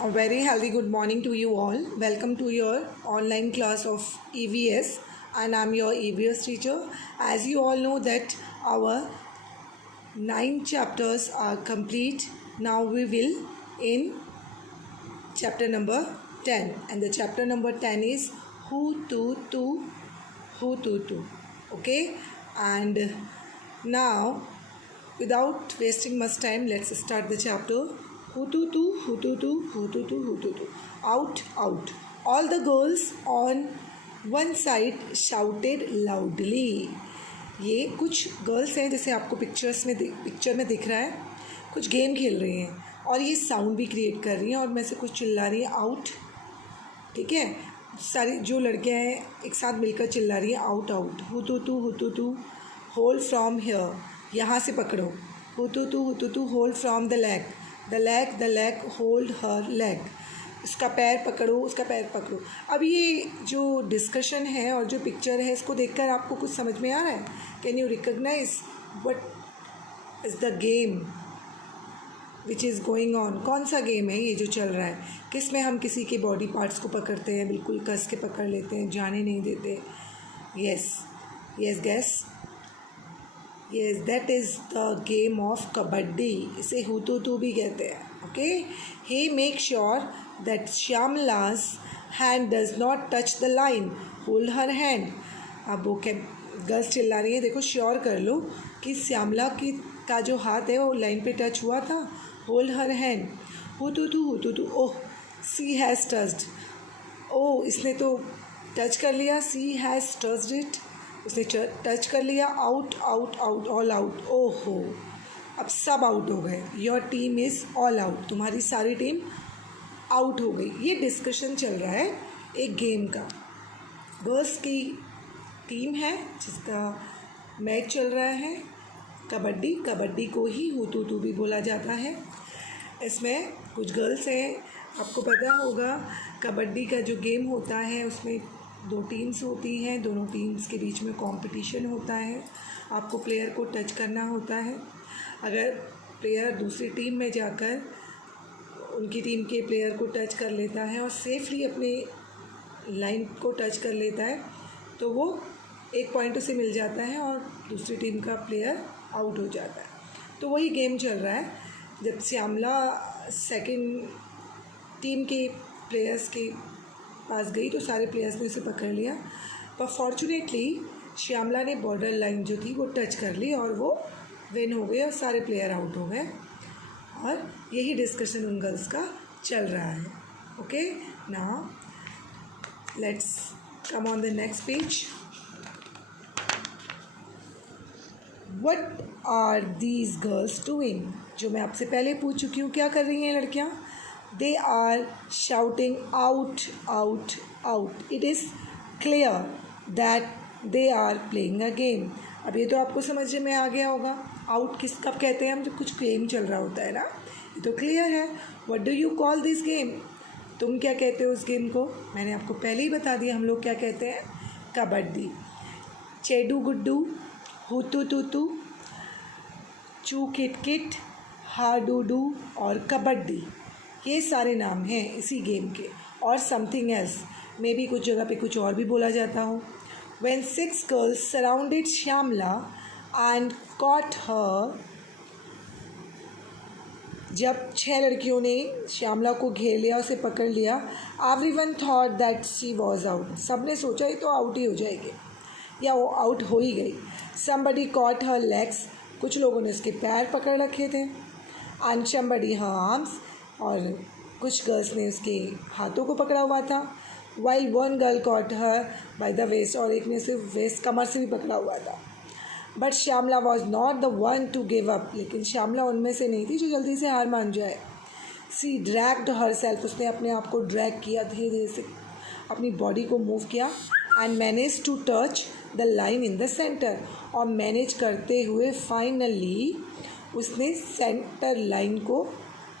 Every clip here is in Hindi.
A very healthy good morning to you all. Welcome to your online class of EVS, and I'm your EVS teacher. As you all know that our 9 chapters are complete. Now we will in chapter number 10, and the chapter number 10 is who to. Okay, and now without wasting much time, let's start the chapter. Who to. Out. All the girls on one side shouted loudly. ये कुछ गर्ल्स हैं, जैसे आपको पिक्चर में दिख रहा है, कुछ गेम खेल रही हैं और ये साउंड भी क्रिएट कर रही हैं और में से कुछ चिल्ला रही हैं आउट. ठीक है, सारी जो लड़कियां हैं एक साथ मिलकर चिल्ला रही हैं out. Who to hold from here, यहाँ से पकड़ो. Who to hold from the leg hold her leg. उसका पैर पकड़ो. अब ये जो डिस्कशन है और जो पिक्चर है, इसको देखकर आपको कुछ समझ में आ रहा है? Can you recognise what is the game which is going on? कौन सा गेम है ये जो चल रहा है, किस में हम किसी के बॉडी पार्ट्स को पकड़ते हैं, बिल्कुल कस के पकड़ लेते हैं, जाने नहीं देते. Yes guess, yes, that is the game of kabaddi. इसे हु टू भी कहते हैं. Okay, he make sure that Shyamala's hand does not touch the line, hold her hand. अब वो गर्ल्स चिल्ला रही है, देखो श्योर कर लो कि श्यामला का जो हाथ है वो लाइन पे टच हुआ था. Hold her hand. हु टू. Oh, she has touched. Oh, इसने तो टच कर लिया. सी हैज़ टच्ड इट, उसने टच कर लिया. Out, all out. ओहो, अब सब आउट हो गए. Your team is all out, तुम्हारी सारी टीम आउट हो गई. ये डिस्कशन चल रहा है एक गेम का. गर्ल्स की टीम है जिसका मैच चल रहा है कबड्डी को ही हु टू भी बोला जाता है. इसमें कुछ गर्ल्स हैं, आपको पता होगा कबड्डी का जो गेम होता है उसमें 2 टीम्स होती हैं. दोनों टीम्स के बीच में कंपटीशन होता है. आपको प्लेयर को टच करना होता है. अगर प्लेयर दूसरी टीम में जाकर उनकी टीम के प्लेयर को टच कर लेता है और सेफली अपने लाइन को टच कर लेता है तो वो 1 पॉइंट उसे मिल जाता है और दूसरी टीम का प्लेयर आउट हो जाता है. तो वही गेम चल रहा है. जब श्यामला सेकंड टीम के प्लेयर्स के पास गई तो सारे प्लेयर्स ने उसे पकड़ लिया, पर फॉर्चुनेटली श्यामला ने बॉर्डर लाइन जो थी वो टच कर ली और वो विन हो गए और सारे प्लेयर आउट हो गए. और यही डिस्कशन उन गर्ल्स का चल रहा है. Okay, now let's come on the next page. What are these girls doing? जो मैं आपसे पहले पूछ चुकी हूँ, क्या कर रही हैं लड़कियाँ? They are shouting out. It is clear that they are playing a game. अब ये तो आपको समझ में आ गया होगा. आउट कब कहते हैं हम? जब कुछ गेम चल रहा होता है ना. ये तो क्लियर है. What do you call this game? तुम क्या कहते हो उस गेम को? मैंने आपको पहले ही बता दिया, हम लोग क्या कहते हैं? कबड्डी. चेडू गुड्डू, हु टू, चू किट, हाडूडू और कबड्डी, ये सारे नाम हैं इसी गेम के. और समथिंग एल्स, मे बी कुछ जगह पे कुछ और भी बोला जाता हो. When 6 girls surrounded Shyamala and caught her, जब 6 लड़कियों ने श्यामला को घेर लिया, उसे पकड़ लिया. Everyone thought that she was out. सब ने सोचा ये तो आउट ही हो जाएगी या वो आउट हो ही गई. Somebody caught her legs, कुछ लोगों ने उसके पैर पकड़ रखे थे. And somebody her arms, और कुछ गर्ल्स ने उसके हाथों को पकड़ा हुआ था. While one girl caught her by the waist, और एक ने सिर्फ वेस्ट कमर से भी पकड़ा हुआ था. But Shyamala was not the one to give up. लेकिन श्यामला उनमें से नहीं थी जो जल्दी से हार मान जाए. She dragged herself, उसने अपने आप को ड्रैग किया, धीरे धीरे से अपनी बॉडी को मूव किया. And managed to touch the line in the center, और मैनेज करते हुए फाइनली उसने सेंटर लाइन को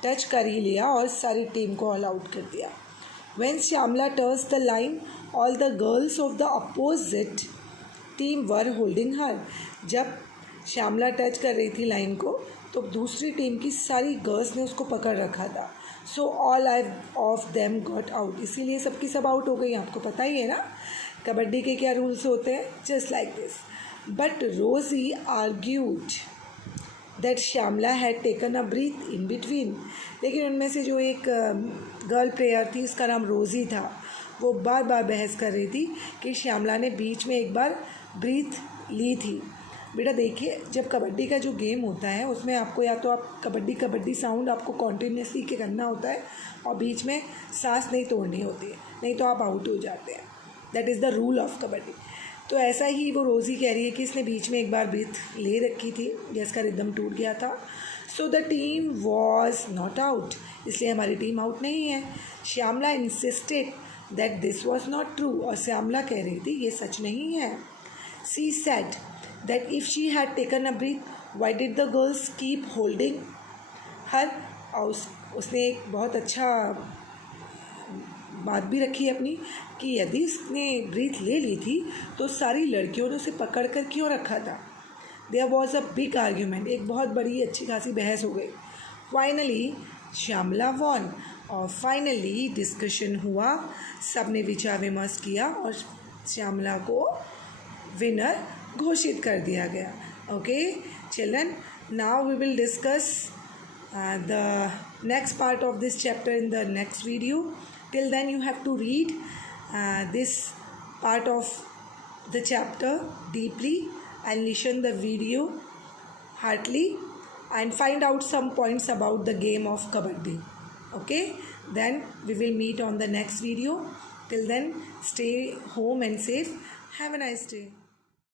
टच कर ही लिया और सारी टीम को ऑल आउट कर दिया. When Shyamala touched the line, all the girls of the opposite team were holding her. जब श्यामला टच कर रही थी लाइन को तो दूसरी टीम की सारी गर्ल्स ने उसको पकड़ रखा था. So all of them got out. इसीलिए सबकी सब आउट हो गई. आपको पता ही है ना कबड्डी के क्या रूल्स होते हैं. Just like this. But Rosie argued that Shyamala had taken a breath in between. लेकिन उनमें से जो एक गर्ल प्लेयर थी, उसका नाम रोज़ी था, वो बार बार बहस कर रही थी कि श्यामला ने बीच में एक बार ब्रीथ ली थी. बेटा देखिए, जब कबड्डी का जो गेम होता है उसमें आपको या तो आप कबड्डी साउंड आपको कॉन्टिन्यूसली के करना होता है और बीच में सांस नहीं तोड़नी होती है, नहीं तो आप आउट हो जाते हैं. That is the rule of kabaddi. तो ऐसा ही वो रोज़ी कह रही है कि इसने बीच में एक बार ब्रीथ ले रखी थी, जिसका रिदम टूट गया था. So the team was not out. इसलिए हमारी टीम आउट नहीं है. Shyamala insisted that this was not true. और श्यामला कह रही थी ये सच नहीं है. She said that if she had taken a breath, why did the girls keep holding her? और उसने एक बहुत अच्छा बात भी रखी अपनी कि यदि उसने ब्रीथ ले ली थी तो सारी लड़कियों ने उसे पकड़ कर क्यों रखा था. There was a big argument. एक बहुत बड़ी अच्छी खासी बहस हो गई. Finally Shyamala won. और फाइनली डिस्कशन हुआ, सब ने विचार विमर्श किया और श्यामला को विनर घोषित कर दिया गया. Okay children, now we will discuss the next part of this chapter in the next video. Till then you have to read this part of the chapter deeply and listen the video heartily and find out some points about the game of kabaddi. Okay, then we will meet on the next video. Till then, stay home and safe. Have a nice day.